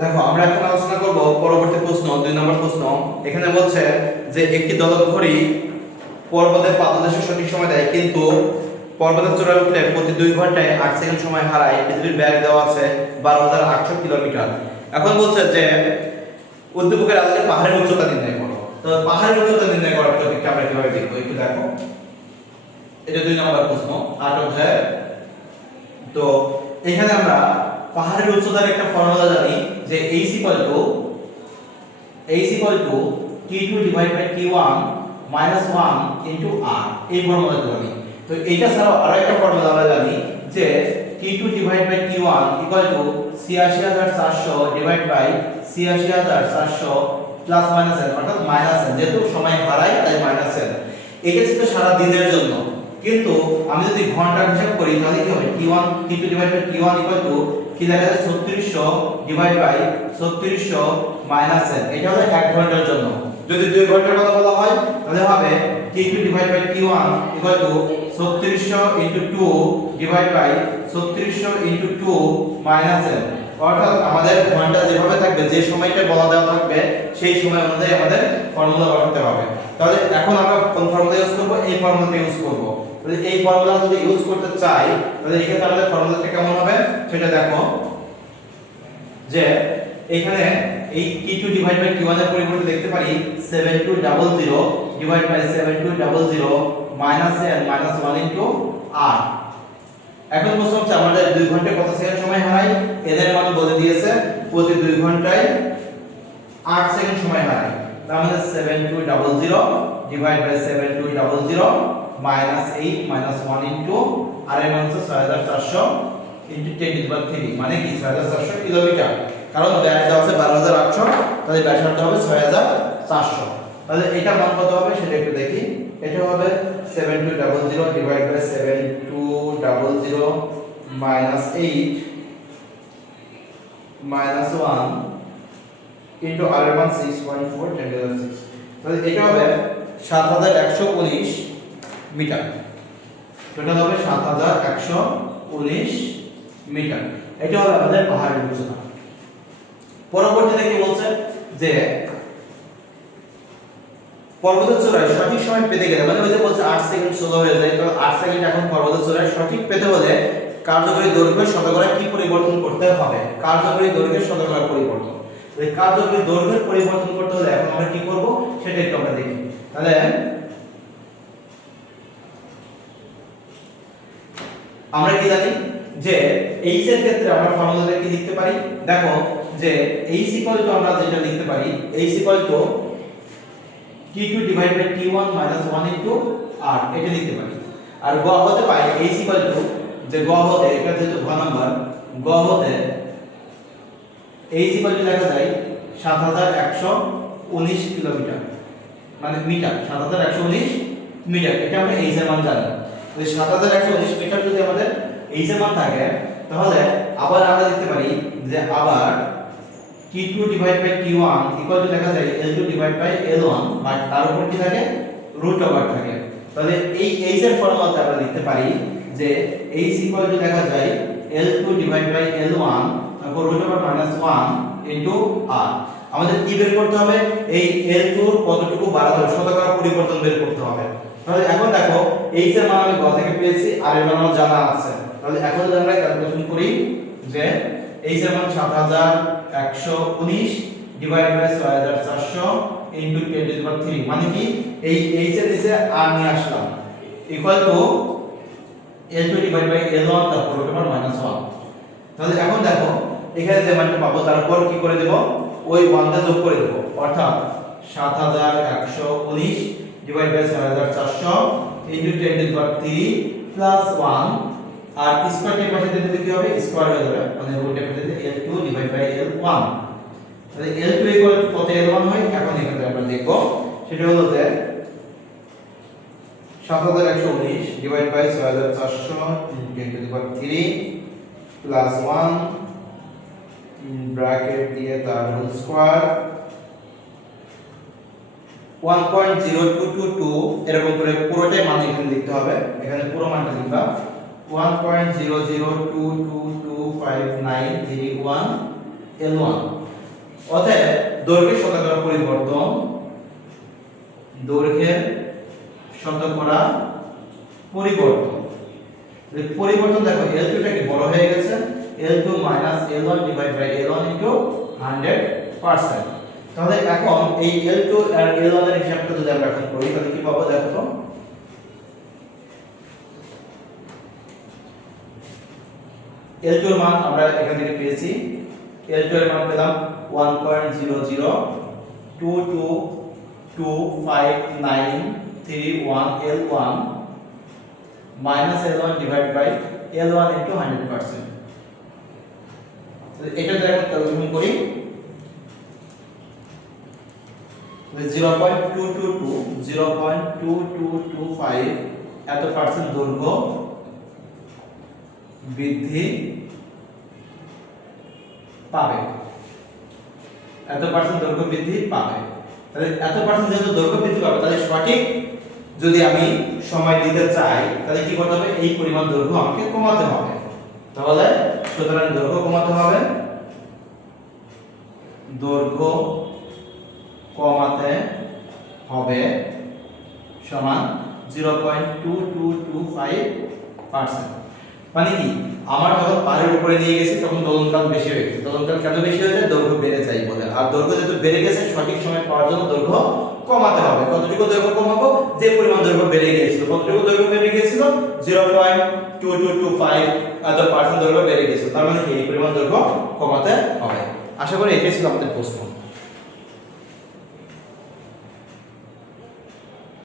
দেখো আমরা এখন আলোচনা করব পরবর্তী প্রশ্ন 2 নম্বর প্রশ্ন। এখানে বলছে যে একটি দোলক ঘড়ি পর্বতের পাদদেশে সঠিক সময় দেয়, কিন্তু পর্বতের চূড়ায় উঠলে প্রতি 2 ঘন্টায় 8 সেকেন্ড সময় হারায়। পৃথিবীর ব্যাগ দেওয়া আছে 12,800 কিলোমিটার। এখন বলছে যে উদ্দীপকের আলোকে পাহাড়ের উচ্চতা নির্ণয় করো। তো পাহাড়ের উচ্চতা নির্ণয় করার টপিকটা আমরা কিভাবে দেখব একটু দেখো। এটা 2 নম্বর প্রশ্ন 8 অধ্যায়। তো এখানে আমরা পাহাড়ের উচ্চতার একটা ফর্মুলা জানি যে h t2 divide by t1 minus 1 into r, এই ফর্মুলাটা জানি। তো এটা ছাড়াও আরো একটা ফর্মুলা আমরা জানি যে t2 divide by t1 equal to 86400 divide by 86400 plus minus n, অর্থাৎ মাইনাস n, যেহেতু সময় হারাই তাই মাইনাস n। এটা ছিল সারা দিনের জন্য, কিন্তু আমি যদি ঘন্টা হিসাব করি তাহলে কি হবে t1 t2 divide by t1 equal two কি লেখা যায় 3600 ডিভাইড বাই 3600 মাইনাস n, এটা হলো 1 ঘন্টার জন্য। যদি 2 ঘন্টার কথা বলা হয় তাহলে হবে t2 divide by t1 equal to 3600 into 2 divide by 3600 into 2 minus n, অর্থাৎ আমাদের ঘন্টা যেভাবে থাকবে, যে সময়টা বলা দেওয়া থাকবে সেই সময় অনুযায়ী আমাদের ফর্মুলা বসাতে হবে। তাহলে এখন আমরা কোন ফর্মুলা ইউজ করব? এই ফর্মুলাটা ইউজ করব। তাহলে এই ফর্মুলা যদি ইউজ করতে চাই তাহলে এখানে আমাদের ফর্মুলাটা কেমন হবে সেটা দেখো। যে এখানে এই t2 ডিভাইড বাই t1 এর পরিবর্তে লিখতে পারি 7200 divide by 7200 minus n minus 1 into r। এখন প্রশ্ন হচ্ছে আমাদের 2 ঘন্টায় কত সেকেন্ড সময় হারাই? এদের মান বলে দিয়েছে প্রতি 2 ঘন্টায় 8 সেকেন্ড সময় হারাই। তার মানে 7200 divide by 7200 minus 8 minus 1 into r এর মান হচ্ছে 6400 ইনটু 10 টু দি পাওয়ার 3, মানে কি 6400 কিলোমিটার। কারণ ব্যাস দেওয়া আছে 12800, তাহলে ব্যাসার্ধ হবে 6400। তাহলে এটা মান কত হবে সেটা একটু দেখি। এটা হবে 7200 divide by 7200 minus 8 minus 1 into r এর মান 6.4 10 টু দি 6, তাহলে এটা হবে 7119 মিটার। টোটাল হবে 7119 মিটার। এটা হবে আমাদের পাহাড়ের উচ্চতা। পরবর্তীতে কি বলছে যে পর্বতের চূড়ায় সঠিক সময় পেতে গেলে, মানে ওই যে বলছে 8 সেকেন্ড স্লো হয়ে যায়, তো 8 সেকেন্ড এখন পর্বতের চূড়ায় সঠিক পেতে হলে কার্যকরী দৈর্ঘ্যের শতকরা কি পরিবর্তন করতে হবে? কার্যকরী দৈর্ঘ্যের শতকরা পরিবর্তন। তো এই কার্যকরী দৈর্ঘ্যের পরিবর্তন করতে হলে এখন আমরা কি করব সেটা একটু আমরা দেখি। তাহলে আমরা কি জানি যে h এর ক্ষেত্রে আমরা ফর্মুলাটা কি লিখতে পারি? দেখো যে h আমরা যেটা লিখতে পারি h t2 divide by t1 minus 1 into r, এটা লিখতে পারি। আর গ হতে পাই h যে গ হতে, এটা যেহেতু ঘ নাম্বার, গ হতে h লেখা যায় 7119 কিলোমিটার, মানে মিটার, 7119 মিটার। এটা আমরা h এর মান জানি। তো 7119 মিটার যদি আমাদের h এর মান থাকে তাহলে আবার আমরা লিখতে পারি যে আবার t2 divide by t1 equal two লেখা যায় l2 divide by l1, but তার উপর কি থাকে রুট ওভার থাকে। তাহলে এই h এর ফর্মুলাতে আমরা লিখতে পারি যে h ইকুয়াল টু লেখা যায় l2 ডিভাইড বাই l1 তারপর root over minus 1 into r। আমাদের কি বের করতে হবে? এই l2 এর কতটুকু বাড়াতে হবে, শতকরা পরিবর্তন বের করতে হবে। তাহলে এখন দেখো h এর মান আমি গ থেকে পেয়েছি, r এর মান আমার জানা আছে। তাহলে এখন যদি আমরা ক্যালকুলেশন করি যে h এর মান 7119 divide by 6400 into 10 to the power 3, মানে কি এই h এর নিচে r নিয়ে আসলাম equal to l2 divide by l1 তারপর রুট ওভার মাইনাস 1। তাহলে এখন দেখো এখানে যে মানটা পাবো তার উপর কি করে দেব, ওই 1 টা যোগ করে দেব, অর্থাৎ 7119 divide by 6400 into 10 to the power 3 plus 1, আর স্কয়ারটার পাশে দিলে কি হবে স্কয়ার হয়ে যাবে, মানে রুটের পাশে দিলে l2 ডিভাইড বাই l1। তাহলে l2 ইকুয়াল টু কত l1 হয়, এখন এখানে আমরা দেখব সেটা হলো যে 7119 divide by 6400 10 to the power 3 plus 1 bracket দিয়ে তার হোল স্কয়ার 1.0222 এরকম করে পুরোটাই মান এখানে লিখতে হবে। এখানে পুরো মানটা লিখবা 1.00222593 L1 অতএব দৈর্ঘ্যের শতকরা পরিবর্তন, দৈর্ঘ্যের শতকরা পরিবর্তন, পরিবর্তন দেখো L2 টা কি বড় হয়ে গেছে, L2 L1 divide by L1 into 100%। তাহলে এখন এই L2 আর L1 এর হিসাবটা যদি আমরা এখন করি তাহলে কি পাবো দেখো তো। L2 এর মান আমরা এখান থেকে পেয়েছি, L2 এর মান পেলাম 1.00225931 L1 L1 divide by L1 into 100%। তাহলে এটা যদি এখন ক্যালকুলেশন করি 0.2225 এত পার্সেন্ট দৈর্ঘ্য বৃদ্ধি পাবে, এত পার্সেন্ট দৈর্ঘ্য বৃদ্ধি পাবে। তাহলে এত পার্সেন্ট যেহেতু দৈর্ঘ্য বৃদ্ধি পাবে তাহলে সঠিক যদি আমি সময় দিতে চাই তাহলে কি করতে হবে, এই পরিমাণ দৈর্ঘ্য আমাকে কমাতে হবে। তাহলে সুতরাং দৈর্ঘ্য কমাতে হবে, দৈর্ঘ্য কমাতে হবে সমান 0.2225%। মানে কি আমার যখন পাহাড়ের উপরে নিয়ে গেছি তখন দোলনকাল বেশি হয়ে গেছে। দোলনকাল কেন বেশি হয়েছে, দৈর্ঘ্য বেড়ে যায় বলে। আর দৈর্ঘ্য যেহেতু বেড়ে গেছে সঠিক সময় পাওয়ার জন্য দৈর্ঘ্য কমাতে হবে। কতটুকু দৈর্ঘ্য কমাবো, যে পরিমাণ দৈর্ঘ্য বেড়ে গিয়েছিল, কতটুকু দৈর্ঘ্য বেড়ে গিয়েছিল 0.2225 এত পার্সেন্ট দৈর্ঘ্য বেড়ে গেছে। তার মানে কি এই পরিমাণ দৈর্ঘ্য কমাতে হবে। আশা করি এটাই ছিল আমাদের প্রশ্ন।